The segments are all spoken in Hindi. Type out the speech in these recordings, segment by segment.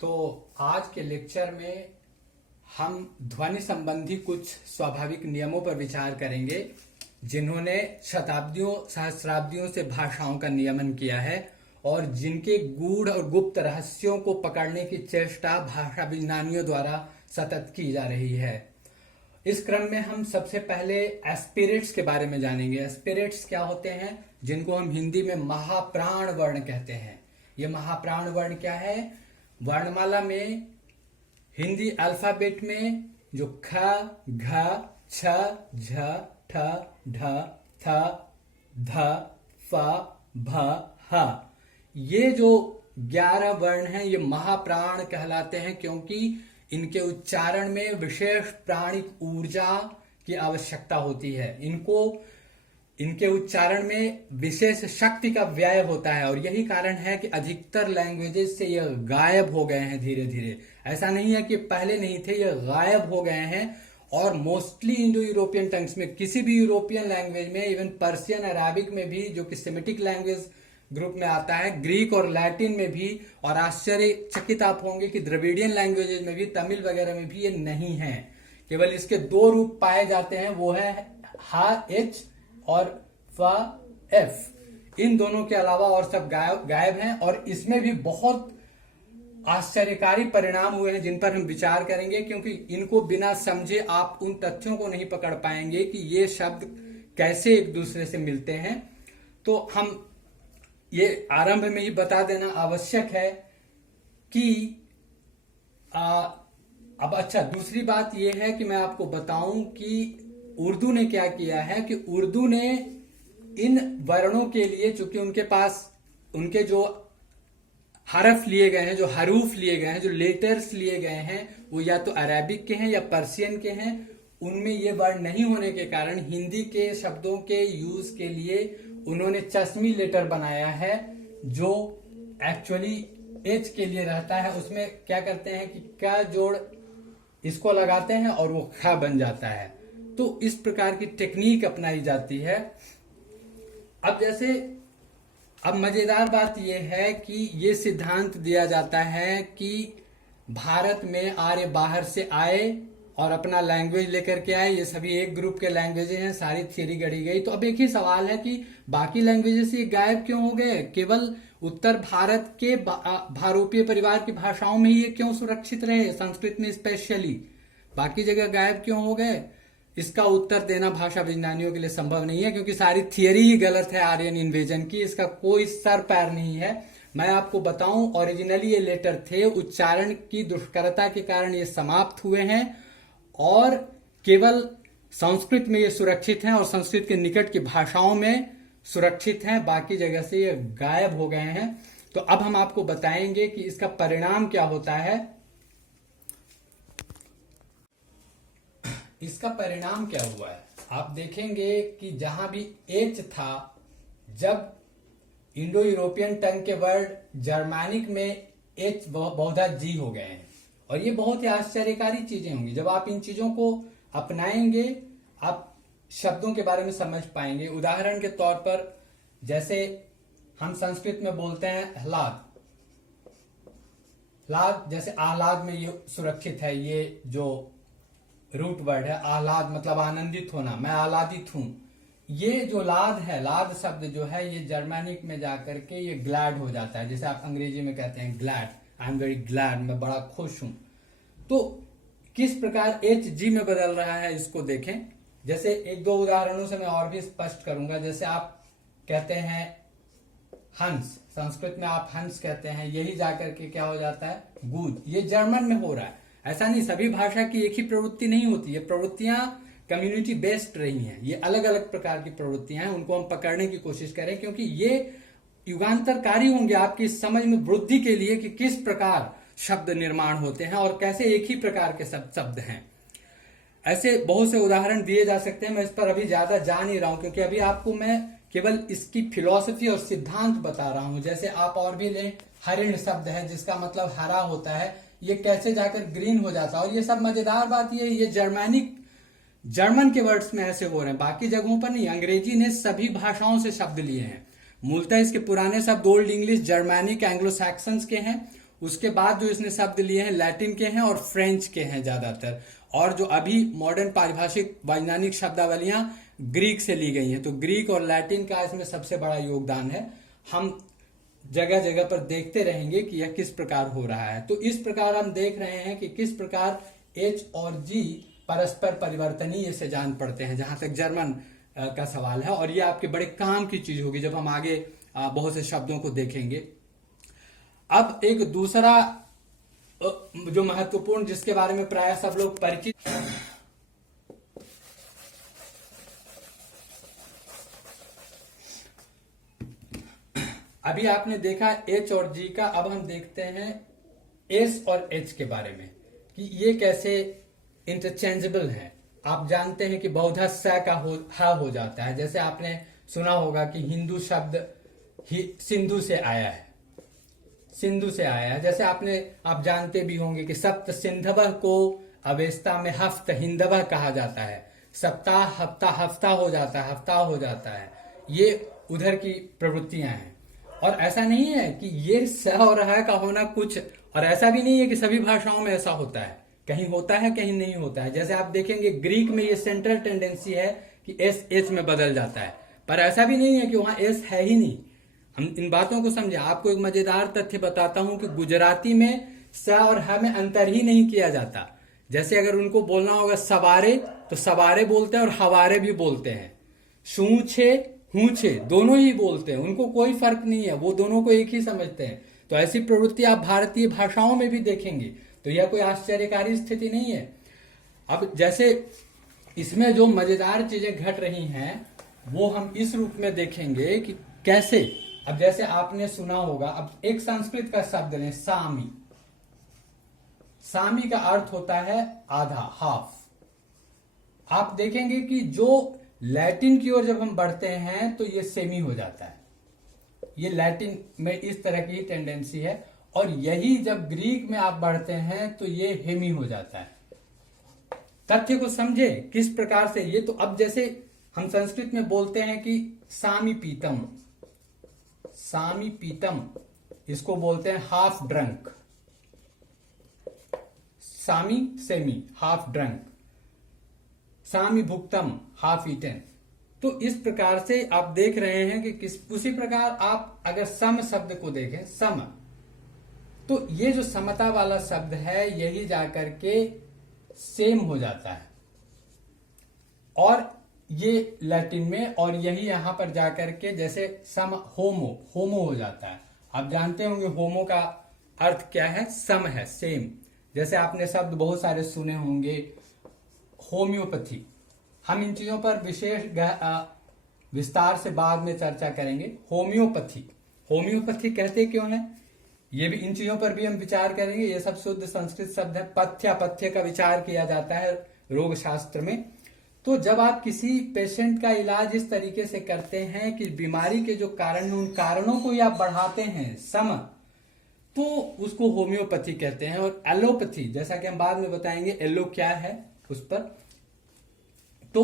तो आज के लेक्चर में हम ध्वनि संबंधी कुछ स्वाभाविक नियमों पर विचार करेंगे जिन्होंने शताब्दियों सहस्राब्दियों से भाषाओं का नियमन किया है और जिनके गूढ़ और गुप्त रहस्यों को पकड़ने की चेष्टा भाषा विज्ञानियों द्वारा सतत की जा रही है। इस क्रम में हम सबसे पहले एस्पिरेट्स के बारे में जानेंगे। एस्पिरेट्स क्या होते हैं, जिनको हम हिंदी में महाप्राण वर्ण कहते हैं। ये महाप्राण वर्ण क्या है? वर्णमाला में हिंदी अल्फाबेट में जो ख, घ, छ, झ, ठ, ढ, थ, ध, फ, भ, ह, ये जो 11 वर्ण हैं ये महाप्राण कहलाते हैं, क्योंकि इनके उच्चारण में विशेष प्राणिक ऊर्जा की आवश्यकता होती है। इनके उच्चारण में विशेष शक्ति का व्यय होता है और यही कारण है कि अधिकतर लैंग्वेजेस से यह गायब हो गए हैं धीरे धीरे। ऐसा नहीं है कि पहले नहीं थे, यह गायब हो गए हैं। और मोस्टली इंडो यूरोपियन टंग्स में, किसी भी यूरोपियन लैंग्वेज में, इवन पर्शियन अराबिक में भी, जो कि सेमिटिक लैंग्वेज ग्रुप में आता है, ग्रीक और लैटिन में भी, और आश्चर्यचकित आप होंगे कि द्रविडियन लैंग्वेजेस में भी, तमिल वगैरह में भी ये नहीं है। केवल इसके 2 रूप पाए जाते हैं, वो है हा एच और फ एफ। इन दोनों के अलावा और सब गायब हैं और इसमें भी बहुत आश्चर्यकारी परिणाम हुए हैं जिन पर हम विचार करेंगे, क्योंकि इनको बिना समझे आप उन तथ्यों को नहीं पकड़ पाएंगे कि ये शब्द कैसे एक दूसरे से मिलते हैं। तो हम ये आरंभ में ही बता देना आवश्यक है कि अब अच्छा, दूसरी बात यह है कि मैं आपको बताऊं कि उर्दू ने क्या किया है कि उर्दू ने इन वर्णों के लिए, चूंकि उनके पास उनके जो हरफ लिए गए हैं, जो हरूफ लिए गए हैं, जो लेटर्स लिए गए हैं, वो या तो अरेबिक के हैं या पर्शियन के हैं। उनमें ये वर्ण नहीं होने के कारण हिंदी के शब्दों के यूज के लिए उन्होंने चश्मी लेटर बनाया है, जो एक्चुअली एच के लिए रहता है। उसमें क्या करते हैं कि का जोड़ इसको लगाते हैं और वो ख बन जाता है। तो इस प्रकार की टेक्निक अपनाई जाती है। अब मजेदार बात यह है कि ये सिद्धांत दिया जाता है कि भारत में आर्य बाहर से आए और अपना लैंग्वेज लेकर के आए। ये सभी एक ग्रुप के लैंग्वेजेस हैं, सारी थियरी गढ़ी गई। तो अब एक ही सवाल है कि बाकी लैंग्वेजेस ये गायब क्यों हो गए? केवल उत्तर भारत के भारोपीय परिवार की भाषाओं में ही ये क्यों सुरक्षित रहे, संस्कृत में स्पेशली, बाकी जगह गायब क्यों हो गए? इसका उत्तर देना भाषा विज्ञानियों के लिए संभव नहीं है, क्योंकि सारी थियरी ही गलत है आर्यन इन्वेजन की। इसका कोई सर पैर नहीं है। मैं आपको बताऊं, ओरिजिनली ये लेटर थे, उच्चारण की दुष्करता के कारण ये समाप्त हुए हैं और केवल संस्कृत में ये सुरक्षित हैं और संस्कृत के निकट की भाषाओं में सुरक्षित हैं, बाकी जगह से ये गायब हो गए हैं। तो अब हम आपको बताएंगे कि इसका परिणाम क्या होता है। इसका परिणाम क्या हुआ है, आप देखेंगे कि जहां भी एच था, जब इंडो यूरोपियन टंग के वर्ड जर्मैनिक में एच बहुधा जी हो गए हैं। और ये बहुत ही आश्चर्यकारी चीजें होंगी। जब आप इन चीजों को अपनाएंगे, आप शब्दों के बारे में समझ पाएंगे। उदाहरण के तौर पर, जैसे हम संस्कृत में बोलते हैं आह्लाद, जैसे आह्लाद में ये सुरक्षित है, ये जो रूट वर्ड है आह्लाद मतलब आनंदित होना, मैं आह्लादित हूं। ये जो लाद है, लाद शब्द जो है, ये जर्मैनिक में जाकर के ये ग्लैड हो जाता है। जैसे आप अंग्रेजी में कहते हैं glad, I am very glad, मैं बड़ा खुश हूं। तो किस प्रकार एच जी में बदल रहा है, इसको देखें। जैसे 1-2 उदाहरणों से मैं और भी स्पष्ट करूंगा। जैसे आप कहते हैं हंस, संस्कृत में आप हंस कहते हैं, यही जाकर के क्या हो जाता है, गूद। ये जर्मन में हो रहा है। ऐसा नहीं, सभी भाषा की एक ही प्रवृत्ति नहीं होती। ये प्रवृत्तियां कम्युनिटी बेस्ड रही हैं, ये अलग अलग प्रकार की प्रवृत्तियां हैं। उनको हम पकड़ने की कोशिश करें, क्योंकि ये युगांतरकारी होंगे आपकी समझ में वृद्धि के लिए कि किस प्रकार शब्द निर्माण होते हैं और कैसे एक ही प्रकार के शब्द हैं। ऐसे बहुत से उदाहरण दिए जा सकते हैं। मैं इस पर अभी ज्यादा जा नहीं रहा हूं, क्योंकि अभी आपको मैं केवल इसकी फिलॉसफी और सिद्धांत बता रहा हूं। जैसे आप और भी लें, हरिण शब्द है जिसका मतलब हरा होता है, ये कैसे जाकर ग्रीन हो जाता है। और ये सब मजेदार बात ये जर्मन के वर्ड्स में ऐसे हो रहे हैं, बाकी जगहों पर नहीं। अंग्रेजी ने सभी भाषाओं से शब्द लिए हैं। मूलतः इसके पुराने शब्द old English, Germanic, Anglo Saxons के हैं उसके बाद जो इसने शब्द लिए हैं लैटिन के हैं और फ्रेंच के हैं ज्यादातर, और जो अभी मॉडर्न पारिभाषिक वैज्ञानिक शब्दावलियां ग्रीक से ली गई हैं। तो ग्रीक और लैटिन का इसमें सबसे बड़ा योगदान है। हम जगह जगह पर देखते रहेंगे कि यह किस प्रकार हो रहा है। तो इस प्रकार हम देख रहे हैं कि किस प्रकार एच और जी परस्पर परिवर्तनीय से जान पड़ते हैं, जहां तक जर्मन का सवाल है। और ये आपके बड़े काम की चीज होगी जब हम आगे बहुत से शब्दों को देखेंगे। अब एक दूसरा जो महत्वपूर्ण, जिसके बारे में प्राय सब लोग परिचित, अभी आपने देखा एच और जी का, अब हम देखते हैं एस और एच के बारे में कि ये कैसे इंटरचेंजेबल है। आप जानते हैं कि बहुधा स का हो जाता है। जैसे आपने सुना होगा कि हिंदू शब्द सिंधु से आया है, सिंधु से आया है। जैसे आप जानते भी होंगे कि सप्त सिंधव को अवेस्ता में हफ्त हिंदव कहा जाता है। सप्ताह हफ्ता हफ्ता हो जाता है, हफ्ता हो जाता है। ये उधर की प्रवृत्तियां हैं। और ऐसा नहीं है कि ये स और ह का होना कुछ, और ऐसा भी नहीं है कि सभी भाषाओं में ऐसा होता है, कहीं होता है कहीं नहीं होता है। जैसे आप देखेंगे ग्रीक में ये सेंट्रल टेंडेंसी है कि एस एच में बदल जाता है, पर ऐसा भी नहीं है कि वहां एस है ही नहीं। हम इन बातों को समझे। आपको एक मजेदार तथ्य बताता हूं कि गुजराती में स और ह में अंतर ही नहीं किया जाता। जैसे अगर उनको बोलना होगा सवारे, तो सवारे बोलते हैं और हवारे भी बोलते हैं। शूछे हूछे दोनों ही बोलते हैं, उनको कोई फर्क नहीं है, वो दोनों को एक ही समझते हैं। तो ऐसी प्रवृत्ति आप भारतीय भाषाओं में भी देखेंगे, तो यह कोई आश्चर्यकारी स्थिति नहीं है। अब जैसे इसमें जो मजेदार चीजें घट रही हैं वो हम इस रूप में देखेंगे कि कैसे। अब जैसे आपने सुना होगा, अब एक संस्कृत का शब्द लें सामी। सामी का अर्थ होता है आधा, हाफ। आप देखेंगे कि जो लैटिन की ओर जब हम बढ़ते हैं तो ये सेमी हो जाता है। ये लैटिन में इस तरह की टेंडेंसी है। और यही जब ग्रीक में आप बढ़ते हैं तो ये हेमी हो जाता है। तथ्य को समझे किस प्रकार से ये। तो अब जैसे हम संस्कृत में बोलते हैं कि सामी पीतम, सामी पीतम, इसको बोलते हैं हाफ ड्रंक। सामी सेमी, हाफ ड्रंक। सामी भुक्तम, हाफ ईटन। तो इस प्रकार से आप देख रहे हैं कि उसी प्रकार आप अगर सम शब्द को देखें, सम, तो ये जो समता वाला शब्द है यही जाकर के सेम हो जाता है। और ये लैटिन में, और यही यहां पर जाकर के जैसे सम होमो, होमो हो जाता है। आप जानते होंगे होमो का अर्थ क्या है, सम है, सेम। जैसे आपने शब्द बहुत सारे सुने होंगे, होम्योपैथी। हम इन चीजों पर विशेष विस्तार से बाद में चर्चा करेंगे। होम्योपैथी, होम्योपैथी कहते क्यों है, ये भी, इन चीजों पर भी हम विचार करेंगे। ये सब शुद्ध संस्कृत शब्द है। पथ्य, पथ्य का विचार किया जाता है रोग शास्त्र में। तो जब आप किसी पेशेंट का इलाज इस तरीके से करते हैं कि बीमारी के जो कारण है उन कारणों को ही आप बढ़ाते हैं सम, तो उसको होम्योपैथी कहते हैं। और एलोपैथी, जैसा कि हम बाद में बताएंगे एलो क्या है उस पर, तो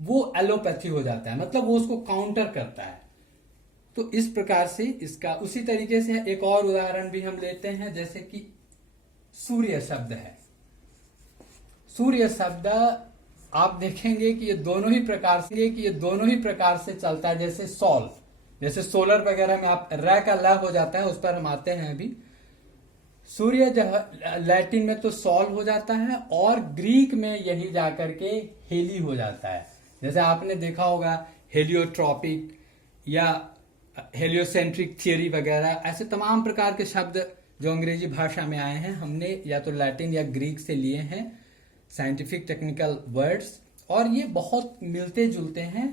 वो एलोपैथी हो जाता है, मतलब वो उसको काउंटर करता है। तो इस प्रकार से इसका, उसी तरीके से एक और उदाहरण भी हम लेते हैं, जैसे कि सूर्य शब्द है। सूर्य शब्द आप देखेंगे कि ये दोनों ही प्रकार से चलता है। जैसे सॉल, जैसे सोलर वगैरह में आप र का ल हो जाता है, उस पर हम आते हैं अभी। सूर्य लैटिन में तो सॉल हो जाता है, और ग्रीक में यही जाकर के हेली हो जाता है। जैसे आपने देखा होगा हेलियोट्रॉपिक या हेलियोसेंट्रिक थियरी वगैरह, ऐसे तमाम प्रकार के शब्द जो अंग्रेजी भाषा में आए हैं, हमने या तो लैटिन या ग्रीक से लिए हैं, साइंटिफिक टेक्निकल वर्ड्स, और ये बहुत मिलते जुलते हैं।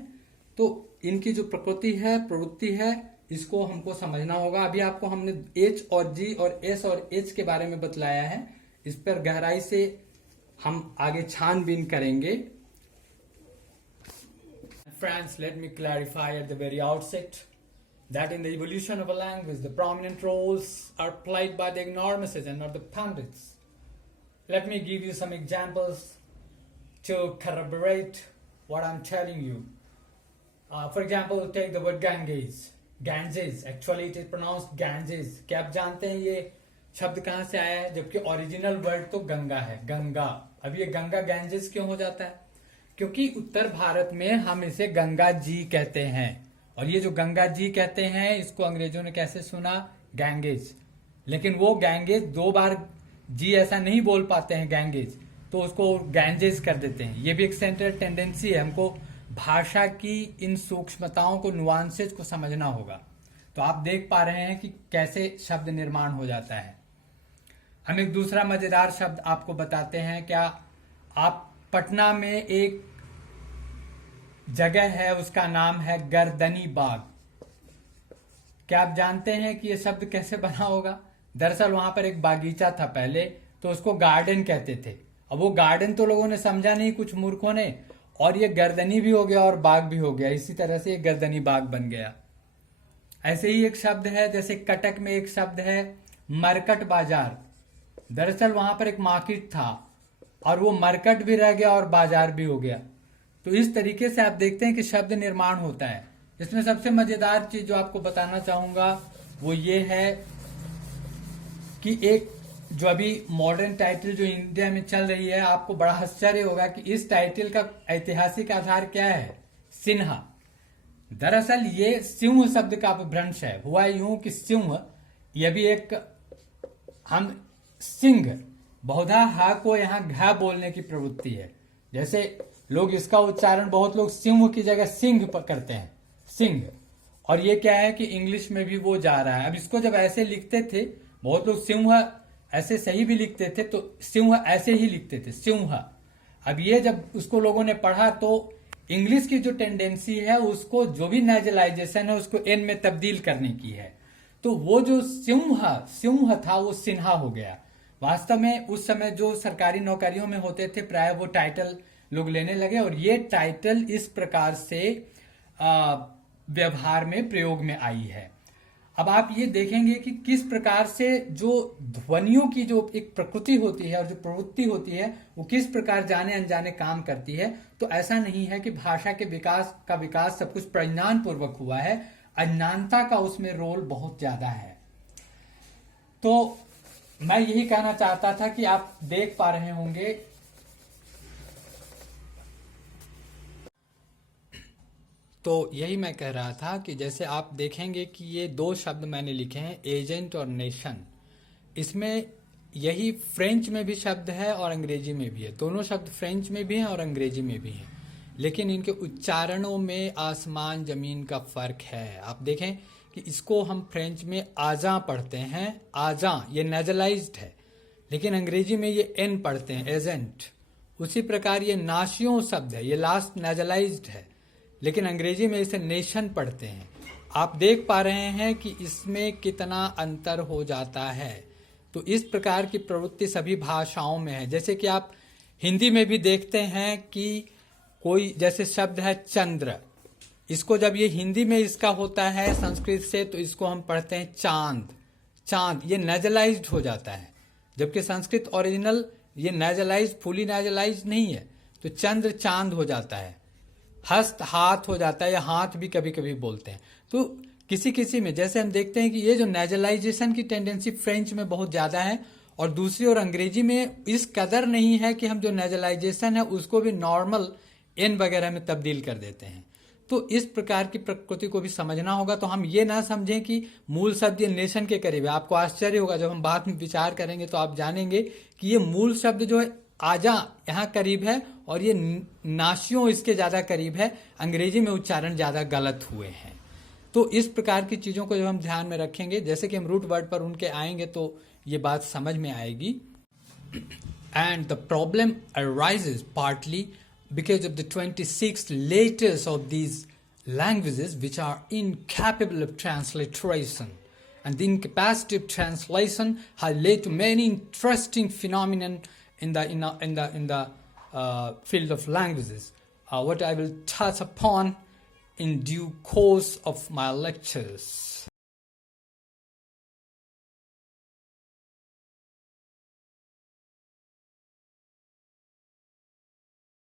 तो इनकी जो प्रकृति है, प्रवृत्ति है, इसको हमको समझना होगा। अभी आपको हमने एच और जी और एस और एच के बारे में बतलाया है, इस पर गहराई से हम आगे छानबीन करेंगे। Friends, let me clarify at the very outset that in the evolution of a language, the prominent roles are played by the ignoramuses and not the pundits. Let me give you some examples to corroborate what I'm telling you. For example, take the word Ganges. Ganges, actually it is pronounced Ganges. क्या आप जानते हैं ये शब्द कहां से आया है, जबकि ओरिजिनल वर्ड तो गंगा है, गंगा। अब ये गंगा गैंजेस क्यों हो जाता है? क्योंकि उत्तर भारत में हम इसे गंगा जी कहते हैं, और ये जो गंगा जी कहते हैं इसको अंग्रेजों ने कैसे सुना, गैंगेज। लेकिन वो गैंगेज 2 बार जी ऐसा नहीं बोल पाते हैं गैंगेज, तो उसको गैंजेस कर देते हैं। ये भी एक सेंट्रल टेंडेंसी है, हमको भाषा की इन सूक्ष्मताओं को, नुआंसेज को समझना होगा। तो आप देख पा रहे हैं कि कैसे शब्द निर्माण हो जाता है। हम एक दूसरा मजेदार शब्द आपको बताते हैं। क्या आप पटना में एक जगह है, उसका नाम है गर्दनी बाग। क्या आप जानते हैं कि यह शब्द कैसे बना होगा? दरअसल वहां पर एक बागीचा था पहले, तो उसको गार्डन कहते थे। अब वो गार्डन तो लोगों ने समझा नहीं, कुछ मूर्खों ने, और ये गर्दनी भी हो गया और बाग भी हो गया। इसी तरह से ये गर्दनी बाग बन गया। ऐसे ही एक शब्द है, जैसे कटक में एक शब्द है मरकट बाजार। दरअसल वहां पर एक मार्केट था और वो मरकट भी रह गया और बाजार भी हो गया। तो इस तरीके से आप देखते हैं कि शब्द निर्माण होता है। इसमें सबसे मजेदार चीज जो आपको बताना चाहूंगा वो ये है कि एक जो अभी मॉडर्न टाइटल जो इंडिया में चल रही है, आपको बड़ा आश्चर्य होगा कि इस टाइटल का ऐतिहासिक आधार क्या है, सिन्हा। दरअसल ये सिंह शब्द का अपभ्रंश है। हुआ यूं कि सिंह, यह भी एक, हम सिंह, बहुधा हा को यहाँ घा बोलने की प्रवृत्ति है। जैसे लोग इसका उच्चारण, बहुत लोग सिंह की जगह सिंह करते हैं, सिंह। और ये क्या है कि इंग्लिश में भी वो जा रहा है। अब इसको जब ऐसे लिखते थे, बहुत लोग सिंह ऐसे सही भी लिखते थे, तो सिंह ऐसे ही लिखते थे, सिंह। अब ये जब उसको लोगों ने पढ़ा तो इंग्लिश की जो टेंडेंसी है उसको, जो भी नेजलाइजेशन है उसको एन में तब्दील करने की है। तो वो जो सिंह था वो सिन्हा हो गया। वास्तव में उस समय जो सरकारी नौकरियों में होते थे प्राय वो टाइटल लोग लेने लगे, और ये टाइटल इस प्रकार से व्यवहार में, प्रयोग में आई है। अब आप ये देखेंगे कि किस प्रकार से जो ध्वनियों की जो एक प्रकृति होती है और जो प्रवृत्ति होती है वो किस प्रकार जाने अनजाने काम करती है। तो ऐसा नहीं है कि भाषा के विकास सब कुछ प्रज्ञान पूर्वक हुआ है, अज्ञानता का उसमें रोल बहुत ज्यादा है। तो मैं यही कहना चाहता था कि आप देख पा रहे होंगे, तो यही मैं कह रहा था कि जैसे आप देखेंगे कि ये 2 शब्द मैंने लिखे हैं, एजेंट और नेशन। इसमें यही फ्रेंच में भी शब्द है और अंग्रेजी में भी है। दोनों शब्द फ्रेंच में भी हैं और अंग्रेजी में भी हैं, लेकिन इनके उच्चारणों में आसमान जमीन का फर्क है। आप देखें कि इसको हम फ्रेंच में आजा पढ़ते हैं, आजा, ये नेजलाइज्ड है, लेकिन अंग्रेजी में ये एन पढ़ते हैं, एजेंट। उसी प्रकार ये नाशियों शब्द है, ये लास्ट नेजलाइज्ड है, लेकिन अंग्रेजी में इसे नेशन पढ़ते हैं। आप देख पा रहे हैं कि इसमें कितना अंतर हो जाता है। तो इस प्रकार की प्रवृत्ति सभी भाषाओं में है। जैसे कि आप हिंदी में भी देखते हैं कि कोई जैसे शब्द है चंद्र, इसको जब ये हिंदी में इसका होता है संस्कृत से, तो इसको हम पढ़ते हैं चांद, चांद, ये नेजलाइज्ड हो जाता है। जबकि संस्कृत ओरिजिनल ये नेजलाइज्ड, फुली नेजलाइज्ड नहीं है, तो चंद्र चांद हो जाता है। हस्त हाथ हो जाता है, या हाथ भी कभी कभी बोलते हैं। तो किसी किसी में जैसे हम देखते हैं कि ये जो नेजलाइजेशन की टेंडेंसी फ्रेंच में बहुत ज्यादा है, और दूसरी ओर अंग्रेजी में इस कदर नहीं है कि हम जो नेजलाइजेशन है उसको भी नॉर्मल एन वगैरह में तब्दील कर देते हैं। तो इस प्रकार की प्रकृति को भी समझना होगा। तो हम ये ना समझें कि मूल शब्द ये नेशन के करीब है। आपको आश्चर्य होगा जब हम बाद में विचार करेंगे, तो आप जानेंगे कि ये मूल शब्द जो है आजा यहाँ करीब है, और ये नाशियों इसके ज्यादा करीब है। अंग्रेजी में उच्चारण ज्यादा गलत हुए हैं। तो इस प्रकार की चीजों को जब हम ध्यान में रखेंगे, जैसे कि हम रूट वर्ड पर उनके आएंगे तो ये बात समझ में आएगी। And the problem arises partly because of the 26 letters of these languages which are incapable of transliteration, and the incapacity of translation has led to many interesting phenomena in the field of languages, what I will touch upon in due course of my lectures.